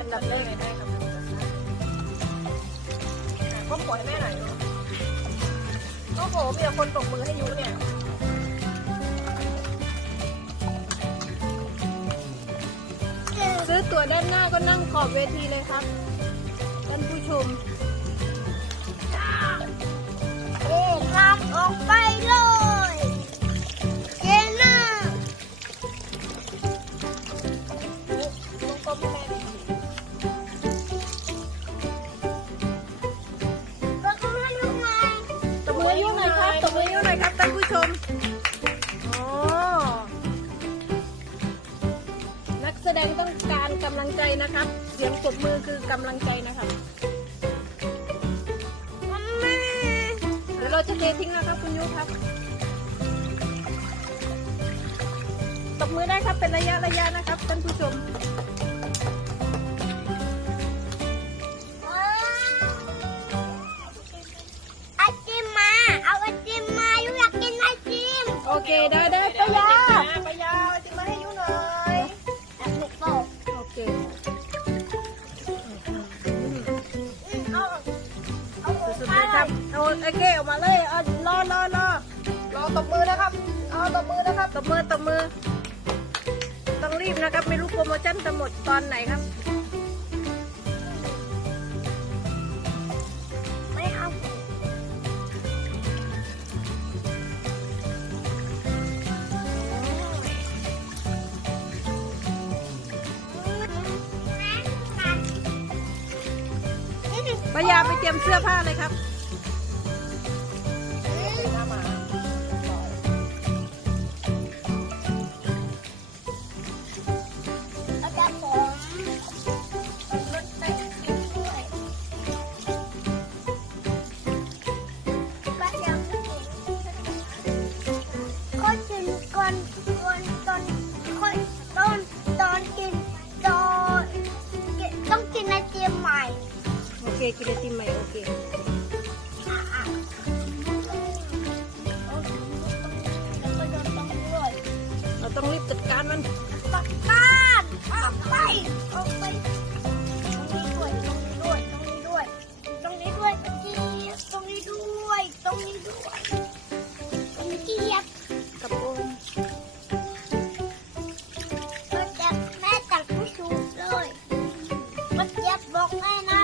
อันดับแรกได้ครับก็ปล่อยแม่หน่อยโอ้โหมีแต่คนตบมือให้ยุเนี่ยซื้อตั๋วด้านหน้าก็นั่งขอบเวทีเลยครับท่านผู้ชมลำออกไปเลยเจน่าลูกก็แม่ดีก็ต้องให้ลูกมาตบมือยุ่งหน่อยครับตบมือยุ่งหน่อยครับท่านผู้ชมนักแสดงต้องการกำลังใจนะครับเสียงตบมือคือกำลังใจนะครับเดี๋ยวเราจะเททิ้งนะครับคุณยุครับตบมือได้ครับเป็นระยะนะครับท่านผู้ชมไอติมมาเอาไอติมมายุอยากกินไอติมโอเคได้ปะยาไอติมมาให้ยุหน่อยโอเคสุดๆเลยครับเอาไอเก้ออกมาเลยรอตบมือนะครับตบมือต้องรีบนะครับไม่รู้โปรโมชั่นจะหมดตอนไหนครับไม่เอาปายาไปเตรียมเสื้อผ้าเลยครับโอเคกินไอติมใหม่โอเคเราต้องรีบจัดการมันออกไปตรงนี้ด้วยตรงนี้ด้วยตรงนี้เกียบกระโปรงแม่ตัดไม่ถูกเลยมันเจ็บบอกแม่นะ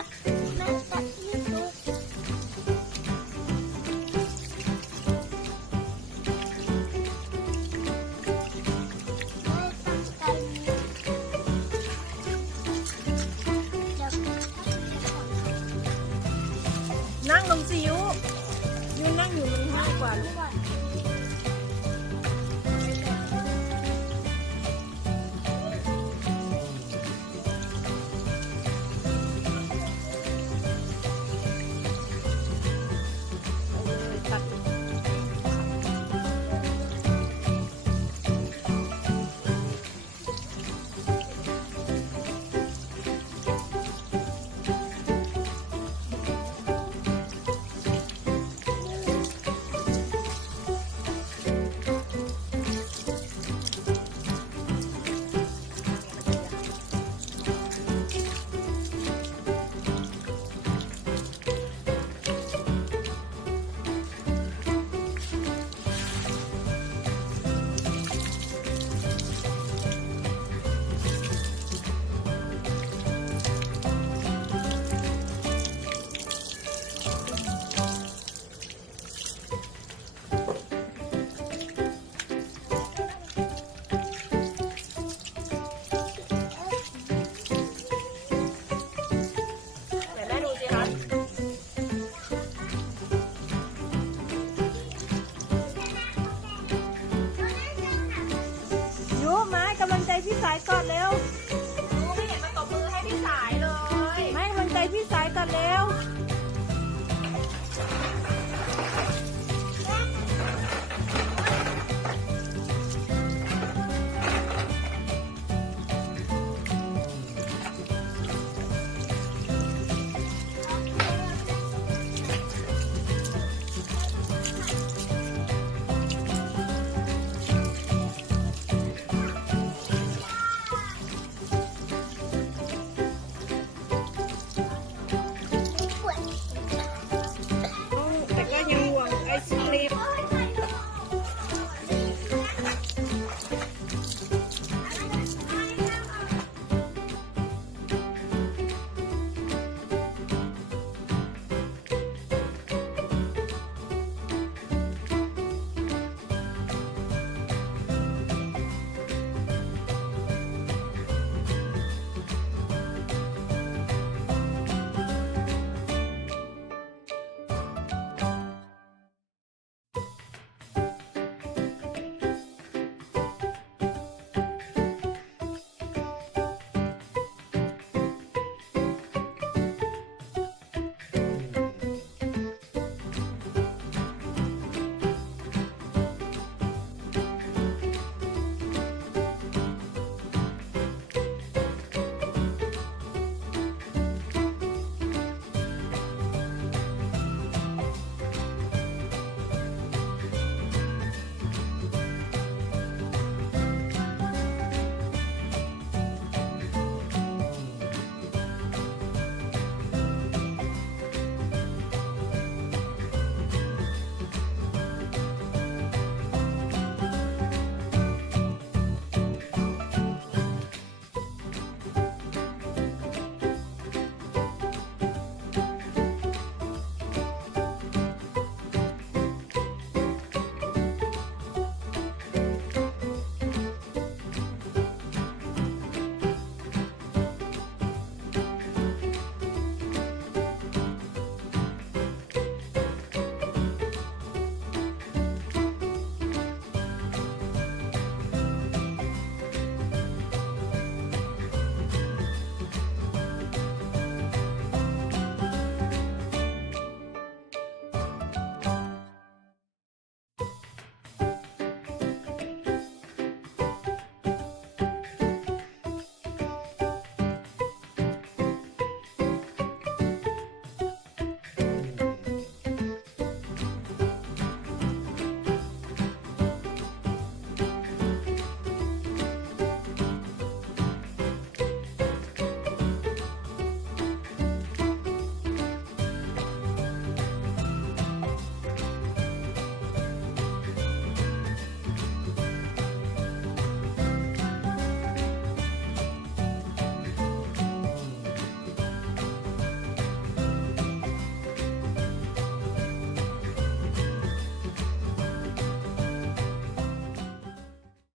แม่ตัดไม่ถูกนั่งลงสิยุนั่งอยู่มันง่ายกว่าลูกพี่สายก่อนเร็ว